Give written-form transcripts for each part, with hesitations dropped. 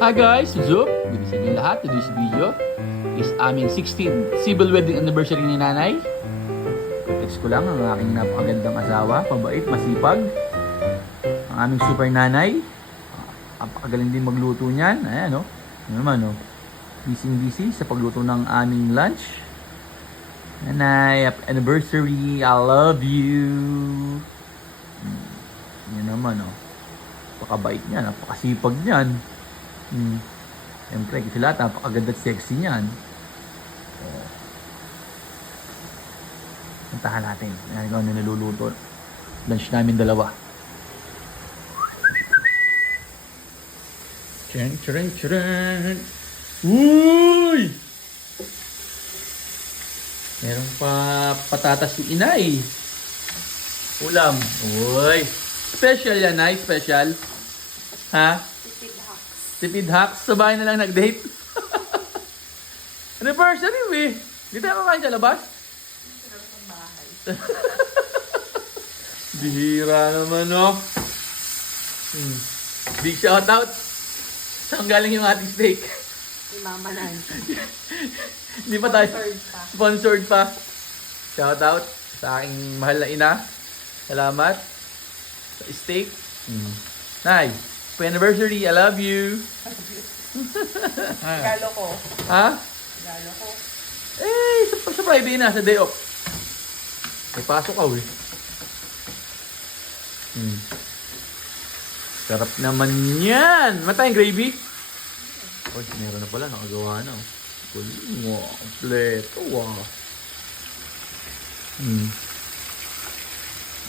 Hi guys, Zup! Good sa inyo lahat. Today's video is aming 16th civil wedding anniversary ni nanay. Text ko lang ang aking napakagandang asawa, pabait, masipag. Ang aming super nanay. Napakagaling din magluto niyan. Ayan o. Ano naman o. Busy sa pagluto ng aming lunch. Nanay, happy anniversary. I love you. Yan naman o. Napakabait niyan, napakasipag niyan. Siyempre, kasi lahat napakaganda at sexy niyan. Puntahan natin. Yan kung ano niluluto. Lunch namin dalawa. Charan. Uy! Meron pa patatas si inay. Ulam. Uy! Special yan, ay. Special. Ha? Tipid hacks. Sa bahay na lang nag-date. Anniversary, eh. Di tayo kakain sa labas? Sarap ng bahay. Bihira naman, no? Big shoutout. Saan galing yung ating steak? Imamanan. Hindi pa tayo Sponsored pa. sponsored pa. Shoutout sa aking mahal na ina. Salamat sa steak. Nay, happy anniversary. I love you. Regalo ko. Ha? Regalo ko. Eh, sa Friday na, sa day off. May pasok ka, eh. Sarap naman yan. Matayang gravy. Oh, meron na pala. Nakagawa na. Wow, kompleto. Wow.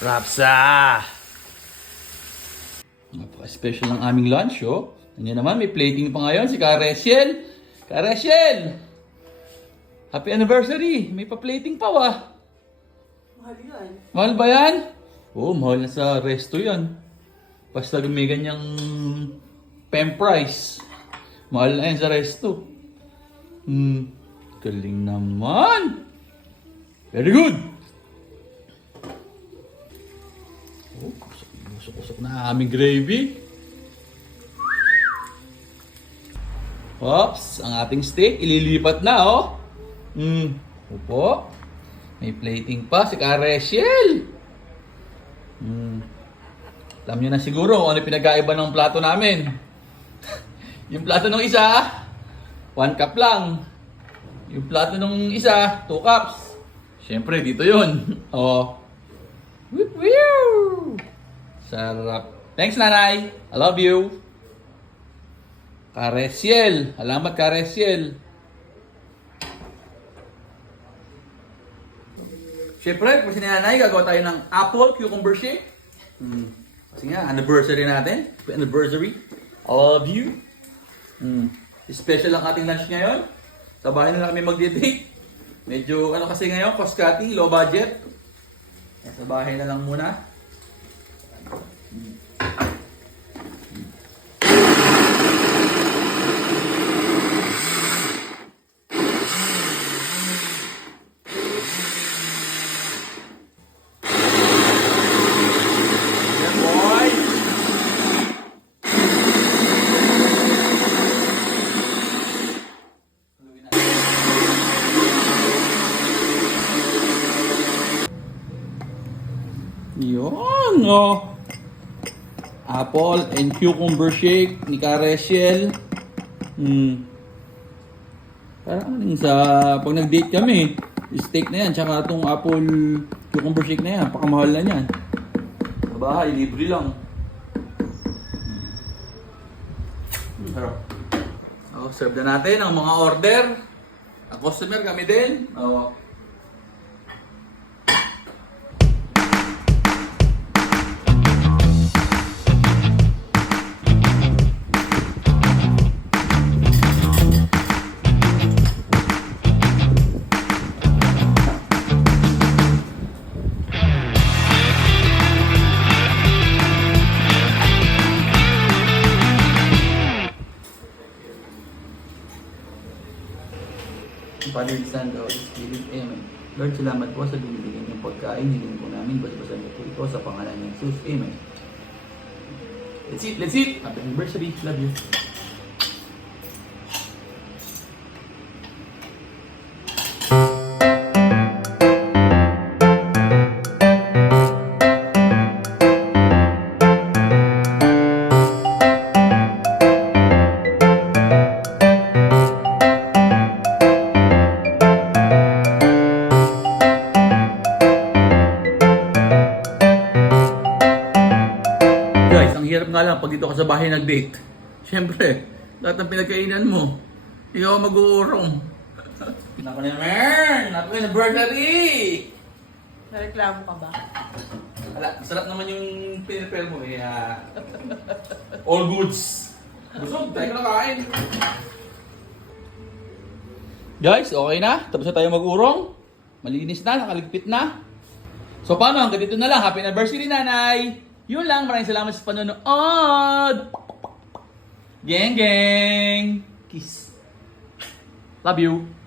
Rapsa! Napaka-special ng aming lunch, oh. Ganyan naman, may plating pa ngayon si Karesiel. Karesiel! Happy anniversary! May pa-plating pa, wah. Mahal yan. Mahal ba yan? Oo, mahal na sa resto yan. Basta may ganyang pen price. Mahal na yan sa resto. Galing naman. Very good. Oh, kusok na aming gravy. Oops, ang ating steak ililipat na, oh. Opo. May plating pa si Karesiel. Alam niyo na siguro kung ano pinag-aiba ng plato namin. Yung plato ng isa, 1 cup lang. Yung plato ng isa, 2 cups. Siyempre, dito yun. Oh. Woo! Sarap. Thanks, nanay. I love you. Karesiel. Alamat, Karesiel. Siyempre, kasi ni nanay, gagawa tayo ng apple cucumber shake. Kasi nga, anniversary natin. Anniversary. I love you. Special ang ating lunch ngayon. Sa bahay na lang kami mag-date. Medyo, ano kasi ngayon, cost cutting, low budget. Sa bahay na lang muna. Yun, oh. Apple and cucumber shake ni Karesiel. Parang sa pag nag-date kami, steak na yan, tsaka itong apple cucumber shake na yan, pakamahal na yan. Sa bahay, libre lang. Sarap. So, serve na natin ang mga order. Ang customer kami din. Oh. Father, Son, Holy Spirit. Amen. Lord, salamat po sa binibigyan niyong pagkain. Hilingin po namin, basbasan niyo po ito sa pangalan ng Jesus. Amen. Let's eat! Happy anniversary. Love you. sa bahay nag-date. Siyempre, lahat ng pinagkainan mo, ikaw ang mag-uurong. Naku naman! Naku anniversary! Nareklamo ka ba? Wala, masarap naman yung pinipel mo eh. All goods. Busog, tayo ka na kain. Guys, okay na? Tapos na tayo mag-urong. Malinis na, nakaligpit na. So paano? Hanggang dito na lang. Happy anniversary, nanay! Yun lang, maraming salamat sa panonood! Geng, geng! Kiss. Love you!